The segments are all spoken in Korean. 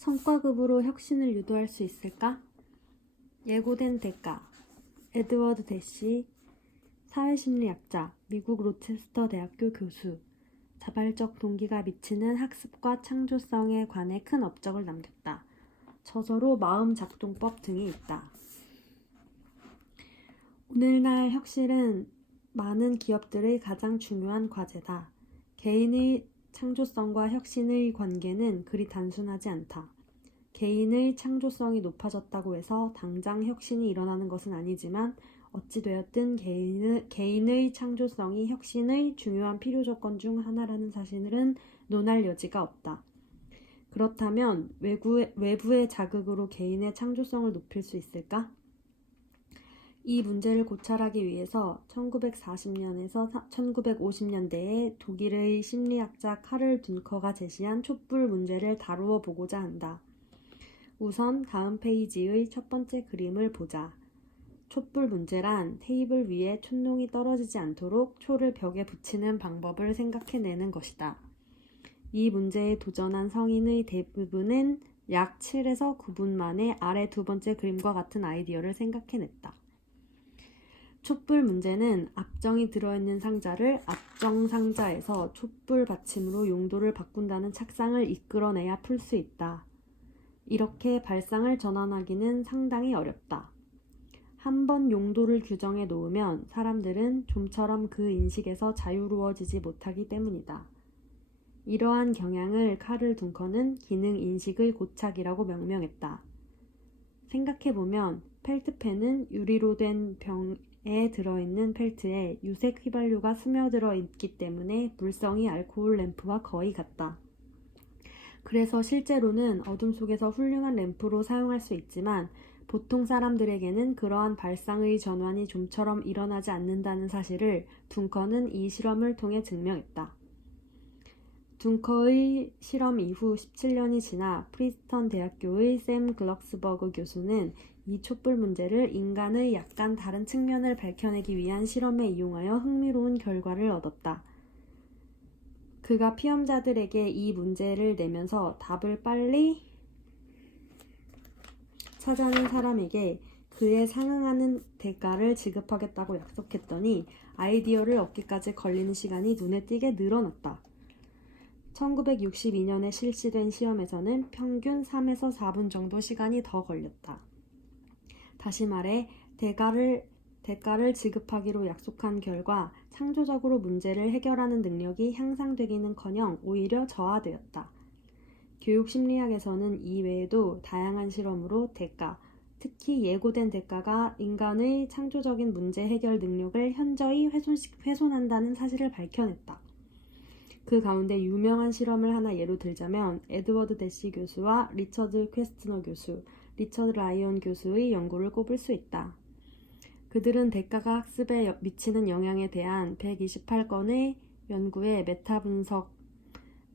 성과급으로 혁신을 유도할 수 있을까? 예고된 대가. 에드워드 대시, 사회심리학자, 미국 로체스터 대학교 교수. 자발적 동기가 미치는 학습과 창조성에 관해 큰 업적을 남겼다. 저서로 마음작동법 등이 있다. 오늘날 혁신은 많은 기업들의 가장 중요한 과제다. 개인의 창조성과 혁신의 관계는 그리 단순하지 않다. 개인의 창조성이 높아졌다고 해서 당장 혁신이 일어나는 것은 아니지만 어찌되었든 개인의 창조성이 혁신의 중요한 필요 조건 중 하나라는 사실은 논할 여지가 없다. 그렇다면 외부의 자극으로 개인의 창조성을 높일 수 있을까? 이 문제를 고찰하기 위해서 1940년에서 1950년대에 독일의 심리학자 카를 둔커가 제시한 촛불 문제를 다루어 보고자 한다. 우선 다음 페이지의 첫 번째 그림을 보자. 촛불 문제란 테이블 위에 촛농이 떨어지지 않도록 초를 벽에 붙이는 방법을 생각해내는 것이다. 이 문제에 도전한 성인의 대부분은 약 7에서 9분 만에 아래 두 번째 그림과 같은 아이디어를 생각해냈다. 촛불 문제는 앞정이 들어있는 상자를 앞정 상자에서 촛불 받침으로 용도를 바꾼다는 착상을 이끌어내야 풀 수 있다. 이렇게 발상을 전환하기는 상당히 어렵다. 한번 용도를 규정해 놓으면 사람들은 좀처럼 그 인식에서 자유로워지지 못하기 때문이다. 이러한 경향을 카를 둔커는 기능 인식의 고착이라고 명명했다. 생각해보면 펠트펜은 유리로 된 병에 들어있는 펠트에 유색 휘발유가 스며들어 있기 때문에 물성이 알코올 램프와 거의 같다. 그래서 실제로는 어둠 속에서 훌륭한 램프로 사용할 수 있지만 보통 사람들에게는 그러한 발상의 전환이 좀처럼 일어나지 않는다는 사실을 둔커는 이 실험을 통해 증명했다. 둔커의 실험 이후 17년이 지나 프린스턴 대학교의 샘 글럭스버그 교수는 이 촛불 문제를 인간의 약간 다른 측면을 밝혀내기 위한 실험에 이용하여 흥미로운 결과를 얻었다. 그가 피험자들에게 이 문제를 내면서 답을 빨리 찾아낸 사람에게 그에 상응하는 대가를 지급하겠다고 약속했더니 아이디어를 얻기까지 걸리는 시간이 눈에 띄게 늘어났다. 1962년에 실시된 시험에서는 평균 3에서 4분 정도 시간이 더 걸렸다. 다시 말해 대가를 지급하기로 약속한 결과 창조적으로 문제를 해결하는 능력이 향상되기는커녕 오히려 저하되었다. 교육심리학에서는 이 외에도 다양한 실험으로 대가, 특히 예고된 대가가 인간의 창조적인 문제 해결 능력을 현저히 훼손한다는 사실을 밝혀냈다. 그 가운데 유명한 실험을 하나 예로 들자면 에드워드 대시 교수와 리처드 퀘스트너 교수, 리처드 라이언 교수의 연구를 꼽을 수 있다. 그들은 대가가 학습에 미치는 영향에 대한 128건의 연구의 메타 분석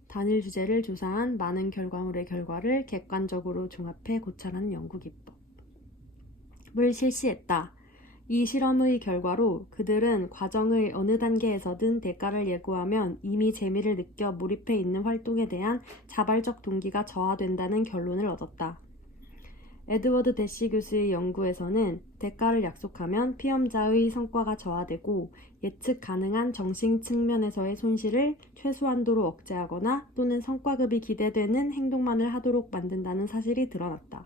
단일 주제를 조사한 많은 결과물의 결과를 객관적으로 종합해 고찰하는 연구 기법을 실시했다. 이 실험의 결과로 그들은 과정의 어느 단계에서든 대가를 예고하면 이미 재미를 느껴 몰입해 있는 활동에 대한 자발적 동기가 저하된다는 결론을 얻었다. 에드워드 대시 교수의 연구에서는 대가를 약속하면 피험자의 성과가 저하되고 예측 가능한 정신 측면에서의 손실을 최소한도로 억제하거나 또는 성과급이 기대되는 행동만을 하도록 만든다는 사실이 드러났다.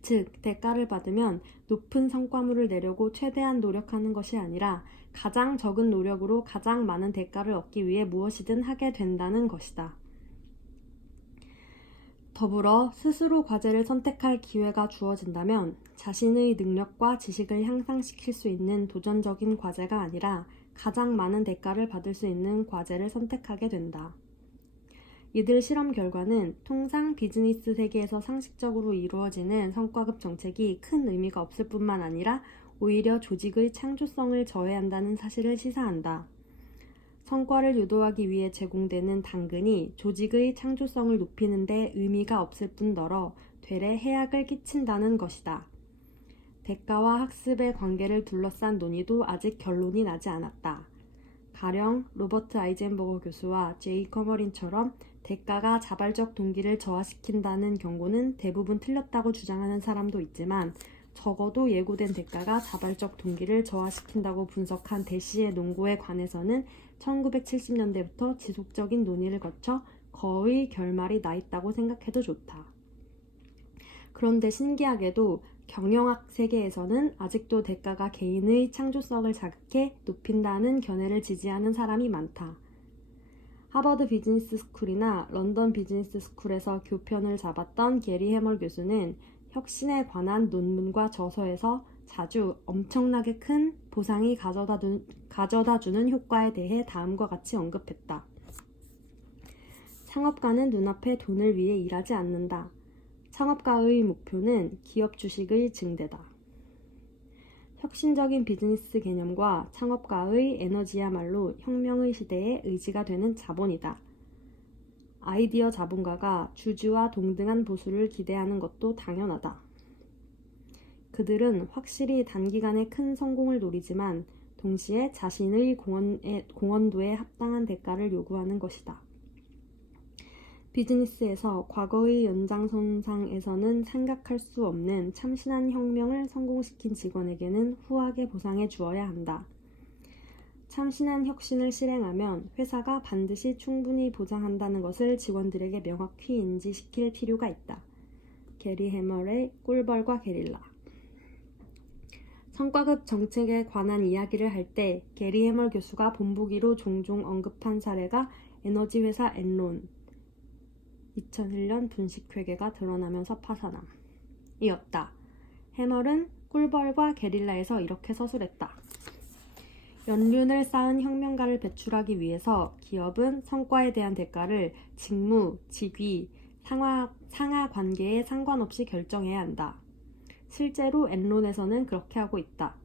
즉, 대가를 받으면 높은 성과물을 내려고 최대한 노력하는 것이 아니라 가장 적은 노력으로 가장 많은 대가를 얻기 위해 무엇이든 하게 된다는 것이다. 더불어 스스로 과제를 선택할 기회가 주어진다면 자신의 능력과 지식을 향상시킬 수 있는 도전적인 과제가 아니라 가장 많은 대가를 받을 수 있는 과제를 선택하게 된다. 이들 실험 결과는 통상 비즈니스 세계에서 상식적으로 이루어지는 성과급 정책이 큰 의미가 없을 뿐만 아니라 오히려 조직의 창조성을 저해한다는 사실을 시사한다. 성과를 유도하기 위해 제공되는 당근이 조직의 창조성을 높이는 데 의미가 없을 뿐더러 되레 해악을 끼친다는 것이다. 대가와 학습의 관계를 둘러싼 논의도 아직 결론이 나지 않았다. 가령 로버트 아이젠버거 교수와 제이 커머린처럼 대가가 자발적 동기를 저하시킨다는 경고는 대부분 틀렸다고 주장하는 사람도 있지만 적어도 예고된 대가가 자발적 동기를 저하시킨다고 분석한 대시의 논고에 관해서는 1970년대부터 지속적인 논의를 거쳐 거의 결말이 나 있다고 생각해도 좋다. 그런데 신기하게도 경영학 세계에서는 아직도 대가가 개인의 창조성을 자극해 높인다는 견해를 지지하는 사람이 많다. 하버드 비즈니스 스쿨이나 런던 비즈니스 스쿨에서 교편을 잡았던 게리 해멀 교수는 혁신에 관한 논문과 저서에서 자주 엄청나게 큰 보상이 가져다주는 효과에 대해 다음과 같이 언급했다. 창업가는 눈앞에 돈을 위해 일하지 않는다. 창업가의 목표는 기업 주식의 증대다. 혁신적인 비즈니스 개념과 창업가의 에너지야말로 혁명의 시대의 의지가 되는 자본이다. 아이디어 자본가가 주주와 동등한 보수를 기대하는 것도 당연하다. 그들은 확실히 단기간에 큰 성공을 노리지만 동시에 자신의 공헌도에 합당한 대가를 요구하는 것이다. 비즈니스에서 과거의 연장선상에서는 생각할 수 없는 참신한 혁명을 성공시킨 직원에게는 후하게 보상해 주어야 한다. 참신한 혁신을 실행하면 회사가 반드시 충분히 보상한다는 것을 직원들에게 명확히 인지시킬 필요가 있다. 게리 해멀의 꿀벌과 게릴라. 성과급 정책에 관한 이야기를 할 때 게리 해멀 교수가 본보기로 종종 언급한 사례가 에너지 회사 엔론 2001년 분식회계가 드러나면서 파산함이었다. 해멀은 꿀벌과 게릴라에서 이렇게 서술했다. 연륜을 쌓은 혁명가를 배출하기 위해서 기업은 성과에 대한 대가를 직무, 직위, 상하 관계에 상관없이 결정해야 한다. 실제로 엔론에서는 그렇게 하고 있다.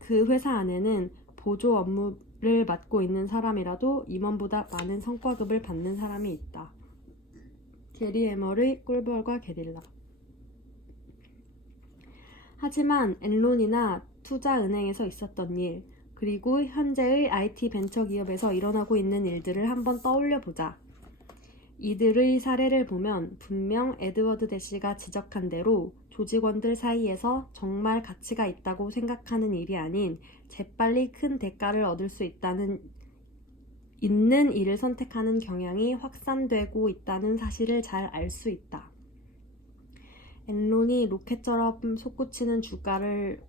그 회사 안에는 보조 업무를 맡고 있는 사람이라도 임원보다 많은 성과급을 받는 사람이 있다. 게리 해멀의 꿀벌과 게릴라. 하지만 엔론이나 투자은행에서 있었던 일, 그리고 현재의 IT 벤처기업에서 일어나고 있는 일들을 한번 떠올려 보자. 이들의 사례를 보면 분명 에드워드 대시가 지적한 대로 조직원들 사이에서 정말 가치가 있다고 생각하는 일이 아닌 재빨리 큰 대가를 얻을 수 있는 일을 선택하는 경향이 확산되고 있다는 사실을 잘 알 수 있다. 엔론이 로켓처럼 솟구치는 주가를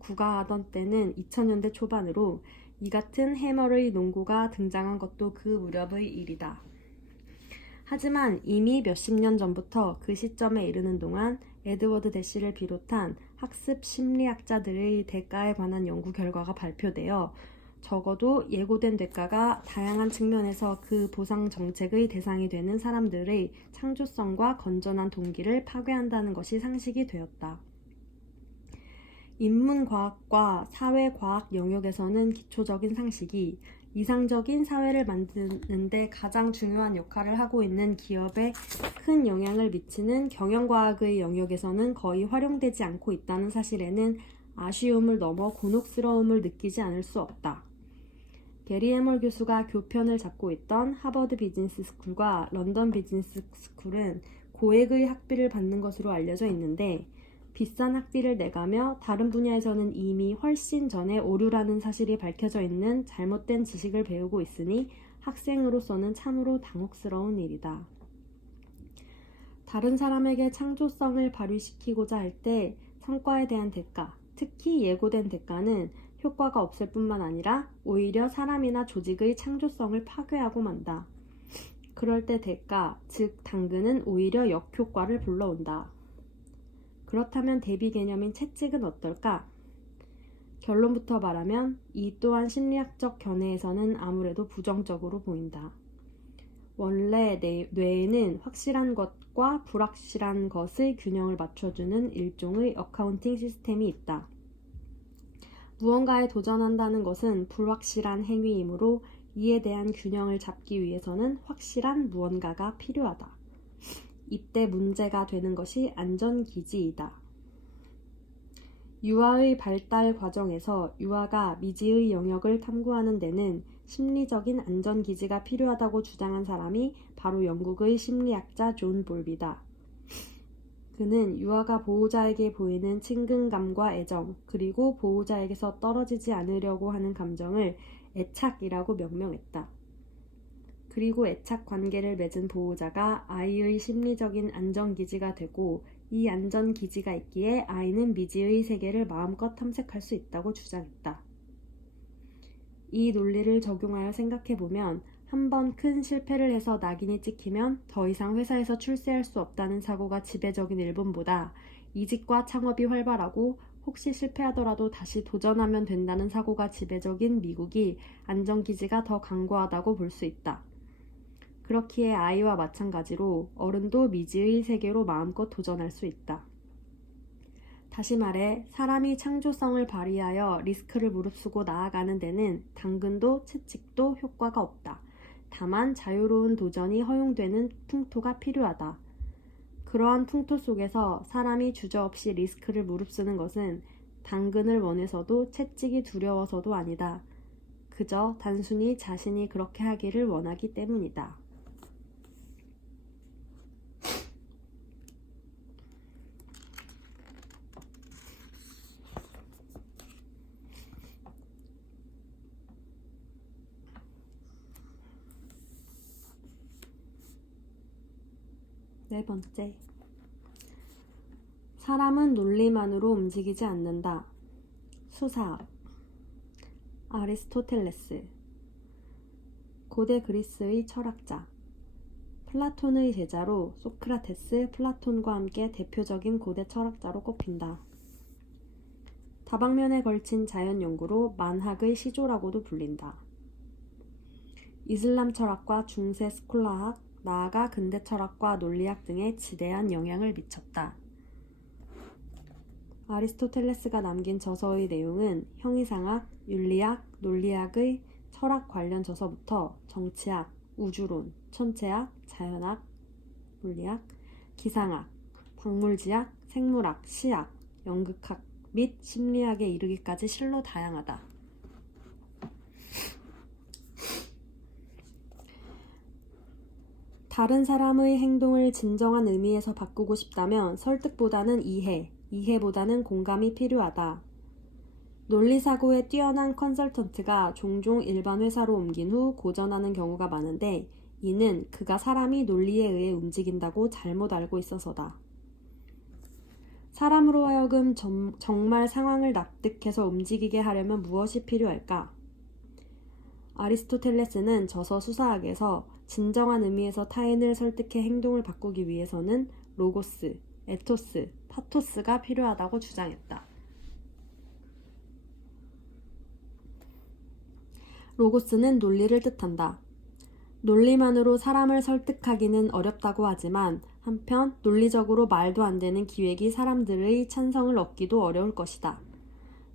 구가하던 때는 2000년대 초반으로 이 같은 해멀의 논고가 등장한 것도 그 무렵의 일이다. 하지만 이미 몇십 년 전부터 그 시점에 이르는 동안 에드워드 대시를 비롯한 학습 심리학자들의 대가에 관한 연구 결과가 발표되어 적어도 예고된 대가가 다양한 측면에서 그 보상 정책의 대상이 되는 사람들의 창조성과 건전한 동기를 파괴한다는 것이 상식이 되었다. 인문과학과 사회과학 영역에서는 기초적인 상식이 이상적인 사회를 만드는 데 가장 중요한 역할을 하고 있는 기업에 큰 영향을 미치는 경영과학의 영역에서는 거의 활용되지 않고 있다는 사실에는 아쉬움을 넘어 곤혹스러움을 느끼지 않을 수 없다. 게리 해멀 교수가 교편을 잡고 있던 하버드 비즈니스 스쿨과 런던 비즈니스 스쿨은 고액의 학비를 받는 것으로 알려져 있는데 비싼 학비를 내가며 다른 분야에서는 이미 훨씬 전에 오류라는 사실이 밝혀져 있는 잘못된 지식을 배우고 있으니 학생으로서는 참으로 당혹스러운 일이다. 다른 사람에게 창조성을 발휘시키고자 할 때 성과에 대한 대가, 특히 예고된 대가는 효과가 없을 뿐만 아니라 오히려 사람이나 조직의 창조성을 파괴하고 만다. 그럴 때 대가, 즉 당근은 오히려 역효과를 불러온다. 그렇다면 대비 개념인 채찍은 어떨까? 결론부터 말하면 이 또한 심리학적 견해에서는 아무래도 부정적으로 보인다. 원래 뇌에는 확실한 것과 불확실한 것의 균형을 맞춰주는 일종의 어카운팅 시스템이 있다. 무언가에 도전한다는 것은 불확실한 행위이므로 이에 대한 균형을 잡기 위해서는 확실한 무언가가 필요하다. 이때 문제가 되는 것이 안전기지이다. 유아의 발달 과정에서 유아가 미지의 영역을 탐구하는 데는 심리적인 안전기지가 필요하다고 주장한 사람이 바로 영국의 심리학자 존 볼비다. 그는 유아가 보호자에게 보이는 친근감과 애정, 그리고 보호자에게서 떨어지지 않으려고 하는 감정을 애착이라고 명명했다. 그리고 애착 관계를 맺은 보호자가 아이의 심리적인 안전기지가 되고, 이 안전기지가 있기에 아이는 미지의 세계를 마음껏 탐색할 수 있다고 주장했다. 이 논리를 적용하여 생각해보면 한 번 큰 실패를 해서 낙인이 찍히면 더 이상 회사에서 출세할 수 없다는 사고가 지배적인 일본보다 이직과 창업이 활발하고 혹시 실패하더라도 다시 도전하면 된다는 사고가 지배적인 미국이 안전기지가 더 강고하다고 볼 수 있다. 그렇기에 아이와 마찬가지로 어른도 미지의 세계로 마음껏 도전할 수 있다. 다시 말해 사람이 창조성을 발휘하여 리스크를 무릅쓰고 나아가는 데는 당근도 채찍도 효과가 없다. 다만 자유로운 도전이 허용되는 풍토가 필요하다. 그러한 풍토 속에서 사람이 주저없이 리스크를 무릅쓰는 것은 당근을 원해서도 채찍이 두려워서도 아니다. 그저 단순히 자신이 그렇게 하기를 원하기 때문이다. 네 번째, 사람은 논리만으로 움직이지 않는다. 수사학 아리스토텔레스 고대 그리스의 철학자, 플라톤의 제자로 소크라테스, 플라톤과 함께 대표적인 고대 철학자로 꼽힌다. 다방면에 걸친 자연 연구로 만학의 시조라고도 불린다. 이슬람 철학과 중세 스콜라학, 나아가 근대 철학과 논리학 등에 지대한 영향을 미쳤다. 아리스토텔레스가 남긴 저서의 내용은 형이상학, 윤리학, 논리학의 철학 관련 저서부터 정치학, 우주론, 천체학, 자연학, 물리학, 기상학, 박물지학, 생물학, 시학, 연극학 및 심리학에 이르기까지 실로 다양하다. 다른 사람의 행동을 진정한 의미에서 바꾸고 싶다면 설득보다는 이해보다는 공감이 필요하다. 논리사고에 뛰어난 컨설턴트가 종종 일반 회사로 옮긴 후 고전하는 경우가 많은데, 이는 그가 사람이 논리에 의해 움직인다고 잘못 알고 있어서다. 사람으로 하여금 정말 상황을 납득해서 움직이게 하려면 무엇이 필요할까? 아리스토텔레스는 저서 수사학에서 진정한 의미에서 타인을 설득해 행동을 바꾸기 위해서는 로고스, 에토스, 파토스가 필요하다고 주장했다. 로고스는 논리를 뜻한다. 논리만으로 사람을 설득하기는 어렵다고 하지만 한편 논리적으로 말도 안 되는 기획이 사람들의 찬성을 얻기도 어려울 것이다.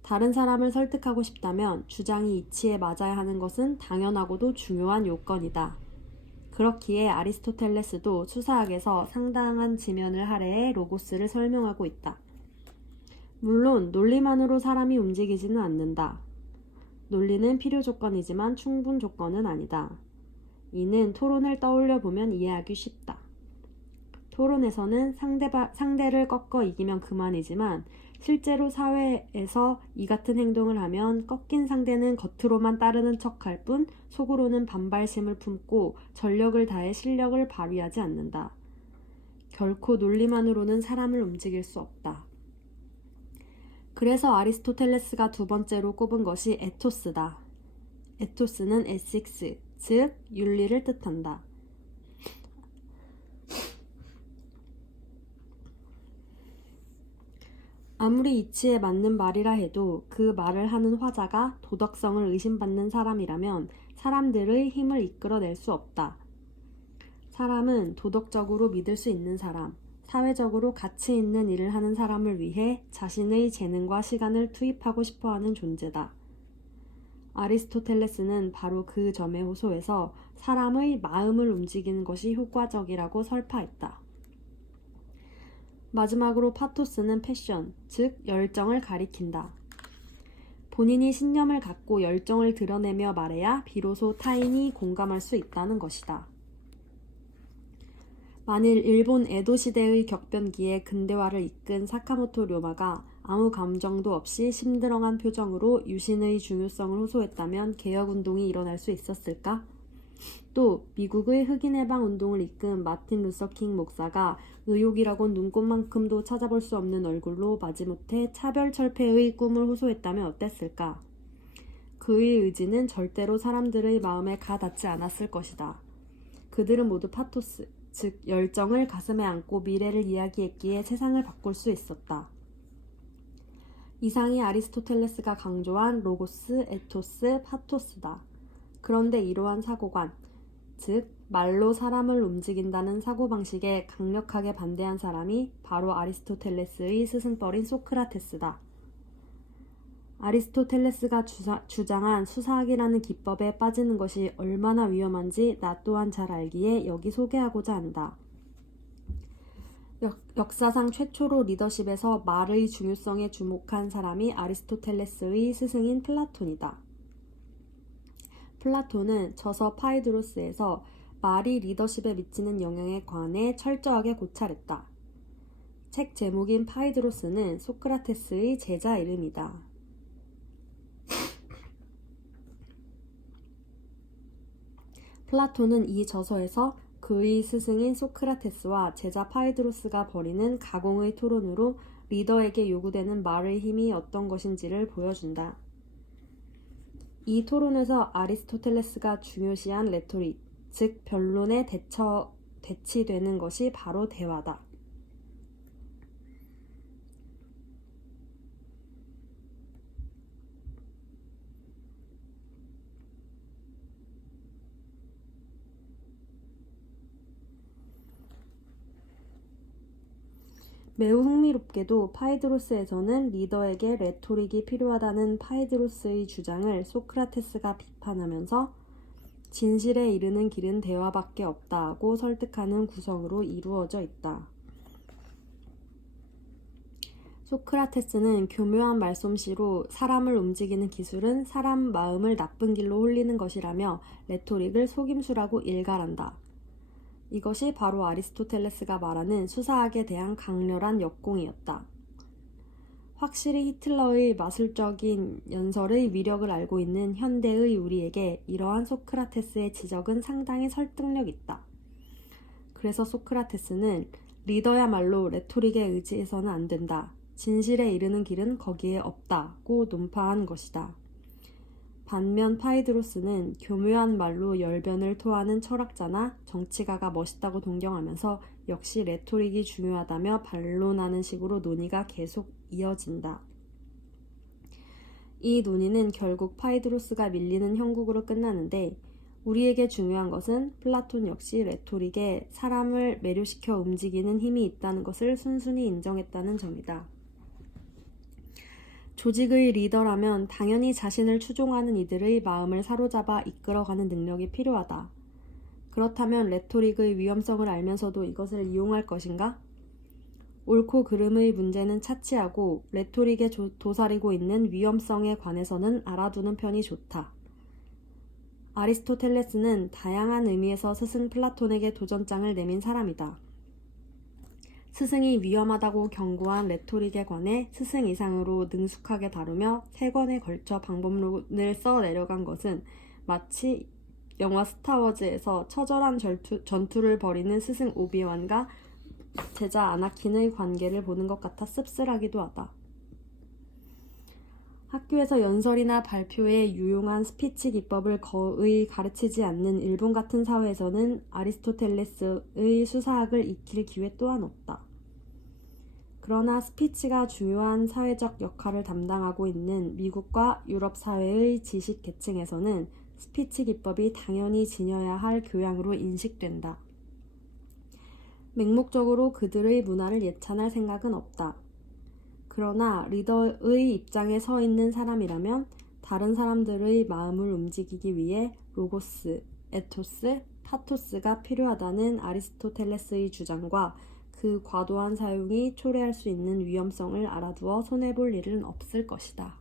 다른 사람을 설득하고 싶다면 주장이 이치에 맞아야 하는 것은 당연하고도 중요한 요건이다. 그렇기에 아리스토텔레스도 수사학에서 상당한 지면을 할애해 로고스를 설명하고 있다. 물론 논리만으로 사람이 움직이지는 않는다. 논리는 필요 조건이지만 충분 조건은 아니다. 이는 토론을 떠올려 보면 이해하기 쉽다. 토론에서는 상대를 꺾어 이기면 그만이지만 실제로 사회에서 이 같은 행동을 하면 꺾인 상대는 겉으로만 따르는 척할 뿐 속으로는 반발심을 품고 전력을 다해 실력을 발휘하지 않는다. 결코 논리만으로는 사람을 움직일 수 없다. 그래서 아리스토텔레스가 두 번째로 꼽은 것이 에토스다. 에토스는 에식스, 즉 윤리를 뜻한다. 아무리 이치에 맞는 말이라 해도 그 말을 하는 화자가 도덕성을 의심받는 사람이라면 사람들의 힘을 이끌어낼 수 없다. 사람은 도덕적으로 믿을 수 있는 사람, 사회적으로 가치 있는 일을 하는 사람을 위해 자신의 재능과 시간을 투입하고 싶어하는 존재다. 아리스토텔레스는 바로 그 점에 호소해서 사람의 마음을 움직이는 것이 효과적이라고 설파했다. 마지막으로 파토스는 패션, 즉 열정을 가리킨다. 본인이 신념을 갖고 열정을 드러내며 말해야 비로소 타인이 공감할 수 있다는 것이다. 만일 일본 에도 시대의 격변기에 근대화를 이끈 사카모토 료마가 아무 감정도 없이 심드렁한 표정으로 유신의 중요성을 호소했다면 개혁운동이 일어날 수 있었을까? 또 미국의 흑인해방 운동을 이끈 마틴 루서 킹 목사가 의욕이라곤 눈꽃만큼도 찾아볼 수 없는 얼굴로 마지못해 차별철폐의 꿈을 호소했다면 어땠을까? 그의 의지는 절대로 사람들의 마음에 가 닿지 않았을 것이다. 그들은 모두 파토스, 즉 열정을 가슴에 안고 미래를 이야기했기에 세상을 바꿀 수 있었다. 이상이 아리스토텔레스가 강조한 로고스, 에토스, 파토스다. 그런데 이러한 사고관, 즉 말로 사람을 움직인다는 사고방식에 강력하게 반대한 사람이 바로 아리스토텔레스의 스승뻘인 소크라테스다. 아리스토텔레스가 주장한 수사학이라는 기법에 빠지는 것이 얼마나 위험한지 나 또한 잘 알기에 여기 소개하고자 한다. 역사상 최초로 리더십에서 말의 중요성에 주목한 사람이 아리스토텔레스의 스승인 플라톤이다. 플라톤은 저서 파이드로스에서 말이 리더십에 미치는 영향에 관해 철저하게 고찰했다. 책 제목인 파이드로스는 소크라테스의 제자 이름이다. 플라톤은 이 저서에서 그의 스승인 소크라테스와 제자 파이드로스가 벌이는 가공의 토론으로 리더에게 요구되는 말의 힘이 어떤 것인지를 보여준다. 이 토론에서 아리스토텔레스가 중요시한 레토릭, 즉 변론에 대치되는 것이 바로 대화다. 매우 흥미롭게도 파이드로스에서는 리더에게 레토릭이 필요하다는 파이드로스의 주장을 소크라테스가 비판하면서 진실에 이르는 길은 대화밖에 없다고 설득하는 구성으로 이루어져 있다. 소크라테스는 교묘한 말솜씨로 사람을 움직이는 기술은 사람 마음을 나쁜 길로 홀리는 것이라며 레토릭을 속임수라고 일갈한다. 이것이 바로 아리스토텔레스가 말하는 수사학에 대한 강렬한 역공이었다. 확실히 히틀러의 마술적인 연설의 위력을 알고 있는 현대의 우리에게 이러한 소크라테스의 지적은 상당히 설득력 있다. 그래서 소크라테스는 리더야말로 레토릭에 의지해서는 안 된다. 진실에 이르는 길은 거기에 없다고 논파한 것이다. 반면 파이드로스는 교묘한 말로 열변을 토하는 철학자나 정치가가 멋있다고 동경하면서 역시 레토릭이 중요하다며 반론하는 식으로 논의가 계속 이어진다. 이 논의는 결국 파이드로스가 밀리는 형국으로 끝나는데 우리에게 중요한 것은 플라톤 역시 레토릭에 사람을 매료시켜 움직이는 힘이 있다는 것을 순순히 인정했다는 점이다. 조직의 리더라면 당연히 자신을 추종하는 이들의 마음을 사로잡아 이끌어가는 능력이 필요하다. 그렇다면 레토릭의 위험성을 알면서도 이것을 이용할 것인가? 옳고 그름의 문제는 차치하고 레토릭에 도사리고 있는 위험성에 관해서는 알아두는 편이 좋다. 아리스토텔레스는 다양한 의미에서 스승 플라톤에게 도전장을 내민 사람이다. 스승이 위험하다고 경고한 레토릭에 관해 스승 이상으로 능숙하게 다루며 3권에 걸쳐 방법론을 써 내려간 것은 마치 영화 스타워즈에서 처절한 전투를 벌이는 스승 오비완과 제자 아나킨의 관계를 보는 것 같아 씁쓸하기도 하다. 학교에서 연설이나 발표에 유용한 스피치 기법을 거의 가르치지 않는 일본 같은 사회에서는 아리스토텔레스의 수사학을 익힐 기회 또한 없다. 그러나 스피치가 중요한 사회적 역할을 담당하고 있는 미국과 유럽 사회의 지식 계층에서는 스피치 기법이 당연히 지녀야 할 교양으로 인식된다. 맹목적으로 그들의 문화를 예찬할 생각은 없다. 그러나 리더의 입장에 서 있는 사람이라면 다른 사람들의 마음을 움직이기 위해 로고스, 에토스, 파토스가 필요하다는 아리스토텔레스의 주장과 그 과도한 사용이 초래할 수 있는 위험성을 알아두어 손해볼 일은 없을 것이다.